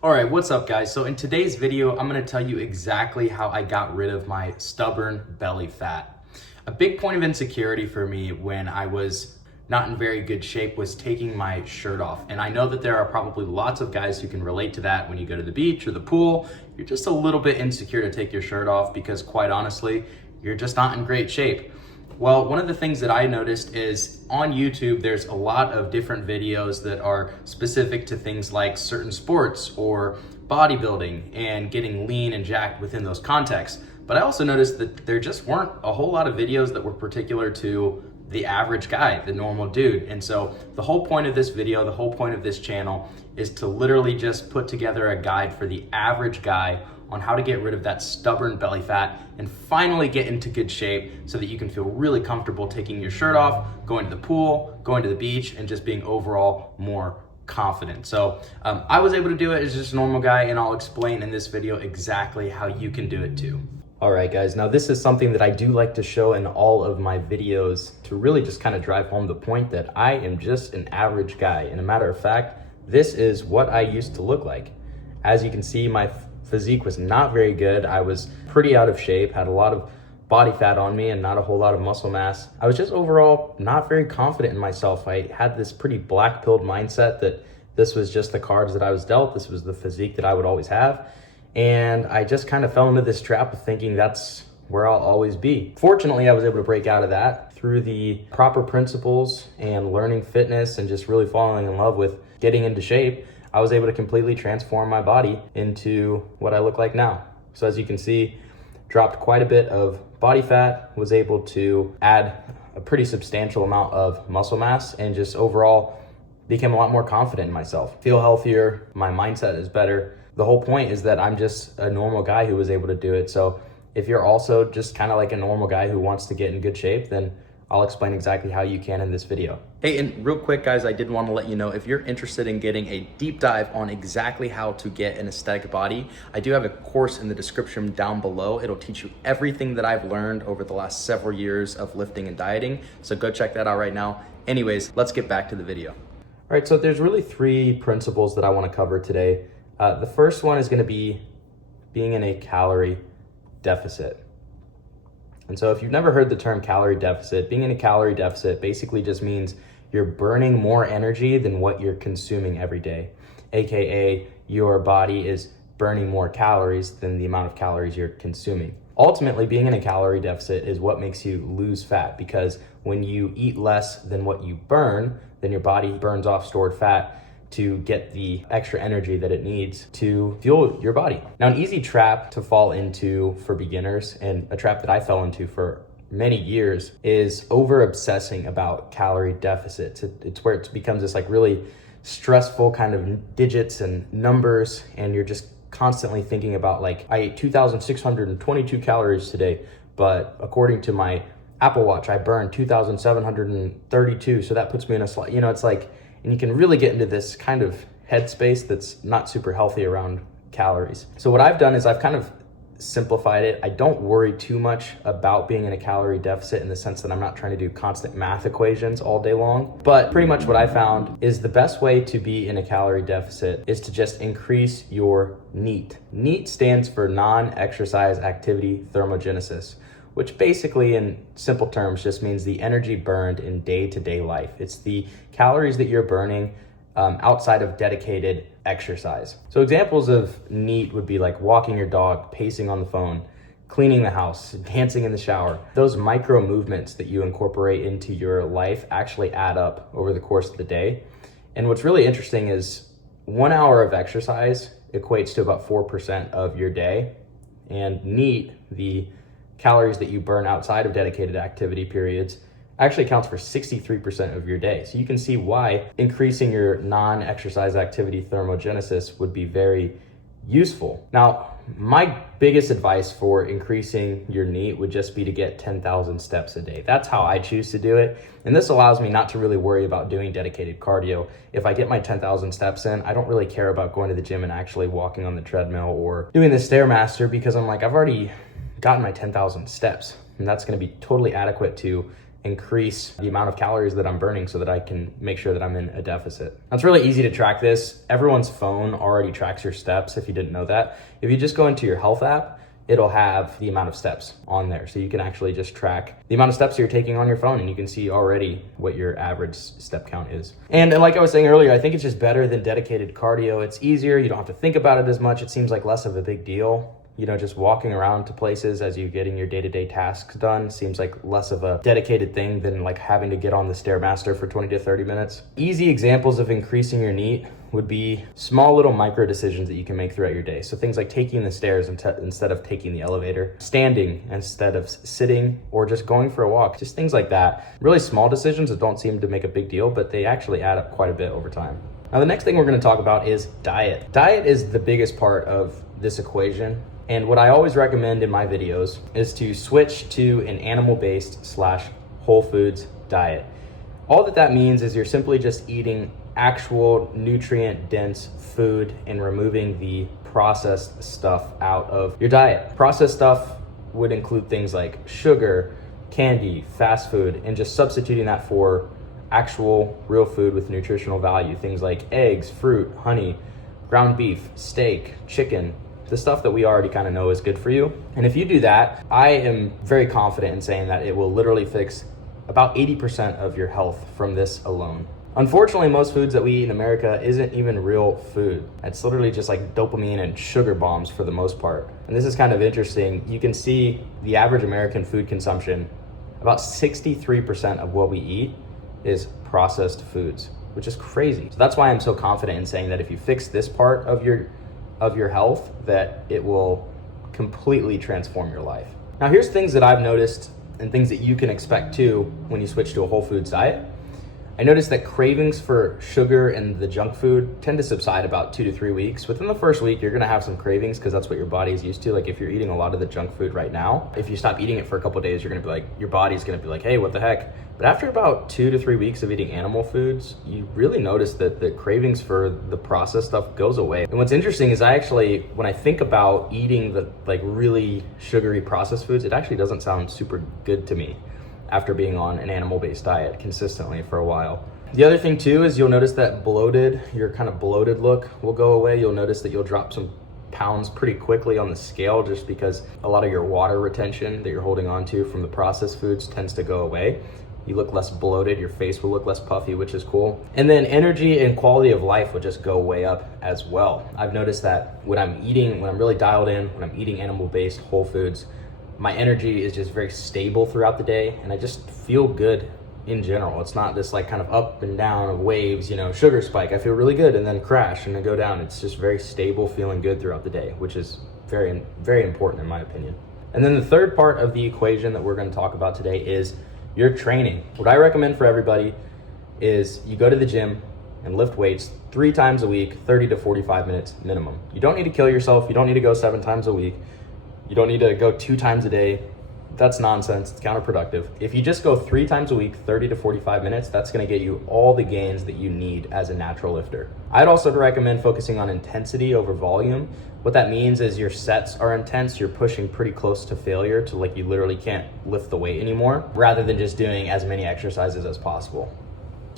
All right, what's up guys? So in today's video, I'm gonna tell you exactly how I got rid of my stubborn belly fat. A big point of insecurity for me when I was not in very good shape was taking my shirt off. And I know that there are probably lots of guys who can relate to that when you go to the beach or the pool. You're just a little bit insecure to take your shirt off because quite honestly, you're just not in great shape. Well, one of the things that I noticed is on YouTube, there's a lot of different videos that are specific to things like certain sports or bodybuilding and getting lean and jacked within those contexts. But I also noticed that there just weren't a whole lot of videos that were particular to the average guy, the normal dude. And so the whole point of this video, the whole point of this channel is to literally just put together a guide for the average guy on how to get rid of that stubborn belly fat and finally get into good shape so that you can feel really comfortable taking your shirt off, going to the pool, going to the beach, and just being overall more confident. So I was able to do it as just a normal guy, and I'll explain in this video exactly how you can do it too. All right, guys, now this is something that I do like to show in all of my videos to really just kind of drive home the point that I am just an average guy. And a matter of fact, this is what I used to look like. As you can see, my physique was not very good. I was pretty out of shape, had a lot of body fat on me and not a whole lot of muscle mass. I was just overall not very confident in myself. I had this pretty black-pilled mindset that this was just the cards that I was dealt. This was the physique that I would always have. And I just kind of fell into this trap of thinking that's where I'll always be. Fortunately, I was able to break out of that through the proper principles and learning fitness and just really falling in love with getting into shape. I was able to completely transform my body into what I look like now. So as you can see, dropped quite a bit of body fat, was able to add a pretty substantial amount of muscle mass, and just overall became a lot more confident in myself. Feel healthier, my mindset is better. The whole point is that I'm just a normal guy who was able to do it. So if you're also just kind of like a normal guy who wants to get in good shape, then I'll explain exactly how you can in this video. Hey, and real quick guys, I did want to let you know, if you're interested in getting a deep dive on exactly how to get an aesthetic body, I do have a course in the description down below. It'll teach you everything that I've learned over the last several years of lifting and dieting. So go check that out right now. Anyways, let's get back to the video. All right, so there's really three principles that I want to cover today. The first one is going to be being in a calorie deficit. And so if you've never heard the term calorie deficit, being in a calorie deficit basically just means you're burning more energy than what you're consuming every day. AKA your body is burning more calories than the amount of calories you're consuming. Ultimately, being in a calorie deficit is what makes you lose fat, because when you eat less than what you burn, then your body burns off stored fat to get the extra energy that it needs to fuel your body. Now, an easy trap to fall into for beginners, and a trap that I fell into for many years, is over obsessing about calorie deficits. It's where it becomes this like really stressful kind of digits and numbers, and you're just constantly thinking about like, I ate 2,622 calories today, but according to my Apple Watch, I burned 2,732. So that puts me in a slight, it's like, and you can really get into this kind of headspace that's not super healthy around calories. So what I've done is I've kind of simplified it. I don't worry too much about being in a calorie deficit in the sense that I'm not trying to do constant math equations all day long. But pretty much what I found is the best way to be in a calorie deficit is to just increase your NEAT. NEAT stands for non-exercise activity thermogenesis, which basically in simple terms just means the energy burned in day-to-day life. It's the calories that you're burning outside of dedicated exercise. So examples of NEAT would be like walking your dog, pacing on the phone, cleaning the house, dancing in the shower. Those micro movements that you incorporate into your life actually add up over the course of the day. And what's really interesting is 1 hour of exercise equates to about 4% of your day. And NEAT, the calories that you burn outside of dedicated activity periods, actually accounts for 63% of your day. So you can see why increasing your non-exercise activity thermogenesis would be very useful. Now, my biggest advice for increasing your NEAT would just be to get 10,000 steps a day. That's how I choose to do it. And this allows me not to really worry about doing dedicated cardio. If I get my 10,000 steps in, I don't really care about going to the gym and actually walking on the treadmill or doing the Stairmaster, because I'm like, I've already gotten my 10,000 steps, and that's going to be totally adequate to increase the amount of calories that I'm burning so that I can make sure that I'm in a deficit. Now, it's really easy to track this. Everyone's phone already tracks your steps if you didn't know that. If you just go into your health app, it'll have the amount of steps on there. So you can actually just track the amount of steps you're taking on your phone, and you can see already what your average step count is. And like I was saying earlier, I think it's just better than dedicated cardio. It's easier, you don't have to think about it as much. It seems like less of a big deal. You know, just walking around to places as you're getting your day-to-day tasks done seems like less of a dedicated thing than like having to get on the Stairmaster for 20 to 30 minutes. Easy examples of increasing your NEAT would be small little micro decisions that you can make throughout your day. So things like taking the stairs instead of taking the elevator, standing instead of sitting, or just going for a walk, just things like that. Really small decisions that don't seem to make a big deal, but they actually add up quite a bit over time. Now, the next thing we're gonna talk about is diet. Diet is the biggest part of this equation. And what I always recommend in my videos is to switch to an animal-based / whole foods diet. All that means is you're simply just eating actual nutrient-dense food and removing the processed stuff out of your diet. Processed stuff would include things like sugar, candy, fast food, and just substituting that for actual real food with nutritional value. Things like eggs, fruit, honey, ground beef, steak, chicken, the stuff that we already kind of know is good for you. And if you do that, I am very confident in saying that it will literally fix about 80% of your health from this alone. Unfortunately, most foods that we eat in America isn't even real food. It's literally just like dopamine and sugar bombs for the most part. And this is kind of interesting. You can see the average American food consumption, about 63% of what we eat is processed foods, which is crazy. So that's why I'm so confident in saying that if you fix this part of your health, that it will completely transform your life. Now, here's things that I've noticed and things that you can expect too when you switch to a whole foods diet. I noticed that cravings for sugar and the junk food tend to subside about 2 to 3 weeks. Within the first week, you're gonna have some cravings because that's what your body is used to. Like if you're eating a lot of the junk food right now, if you stop eating it for a couple of days, you're gonna be like, your body's gonna be like, hey, what the heck? But after about 2 to 3 weeks of eating animal foods, you really notice that the cravings for the processed stuff goes away. And what's interesting is when I think about eating the like really sugary processed foods, it actually doesn't sound super good to me after being on an animal-based diet consistently for a while. The other thing too is you'll notice that your kind of bloated look will go away. You'll notice that you'll drop some pounds pretty quickly on the scale just because a lot of your water retention that you're holding on to from the processed foods tends to go away. You look less bloated, your face will look less puffy, which is cool. And then energy and quality of life will just go way up as well. I've noticed that when I'm really dialed in, when I'm eating animal-based whole foods, my energy is just very stable throughout the day, and I just feel good in general. It's not this like kind of up and down of waves, sugar spike. I feel really good and then crash and then go down. It's just very stable, feeling good throughout the day, which is very, very important in my opinion. And then the third part of the equation that we're going to talk about today is your training. What I recommend for everybody is you go to the gym and lift weights 3 times a week, 30 to 45 minutes minimum. You don't need to kill yourself. You don't need to go 7 times a week. You don't need to go 2 times a day. That's nonsense. It's counterproductive. If you just go 3 times a week, 30 to 45 minutes, that's going to get you all the gains that you need as a natural lifter. I'd also recommend focusing on intensity over volume. What that means is your sets are intense. You're pushing pretty close to failure to like you literally can't lift the weight anymore, rather than just doing as many exercises as possible.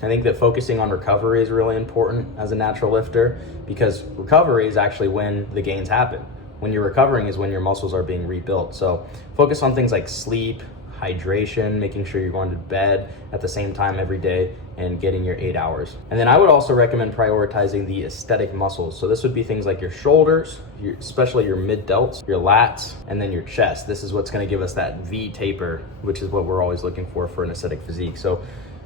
I think that focusing on recovery is really important as a natural lifter, because recovery is actually when the gains happen. When you're recovering is when your muscles are being rebuilt. So focus on things like sleep, hydration, making sure you're going to bed at the same time every day and getting your 8 hours. And then I would also recommend prioritizing the aesthetic muscles. So this would be things like your shoulders, especially your mid delts, your lats, and then your chest. This is what's going to give us that V taper, which is what we're always looking for an aesthetic physique. So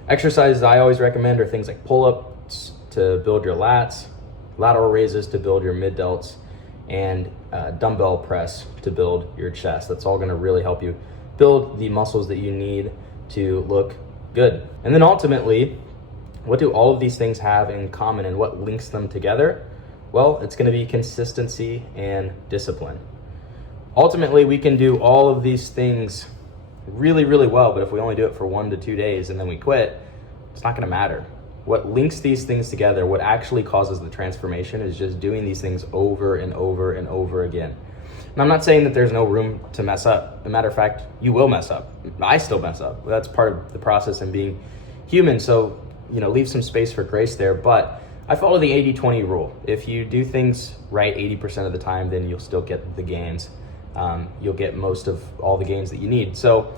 exercises I always recommend are things like pull-ups to build your lats, lateral raises to build your mid delts, and dumbbell press to build your chest. That's all going to really help you build the muscles that you need to look good. And then ultimately, what do all of these things have in common and what links them together? Well, it's going to be consistency and discipline. Ultimately, we can do all of these things really, really well, but if we only do it for 1 to 2 days and then we quit, it's not going to matter. What links these things together, what actually causes the transformation, is just doing these things over and over and over again. And I'm not saying that there's no room to mess up. As a matter of fact, you will mess up. I still mess up. That's part of the process and being human. So, leave some space for grace there. But I follow the 80-20 rule. If you do things right 80% of the time, then you'll still get the gains. You'll get most of all the gains that you need. So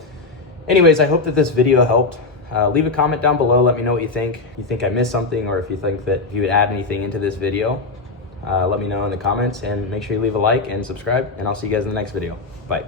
anyways, I hope that this video helped. Leave a comment down below. Let me know what you think. You think I missed something, or if you think that you would add anything into this video, let me know in the comments, and make sure you leave a like and subscribe, and I'll see you guys in the next video. Bye.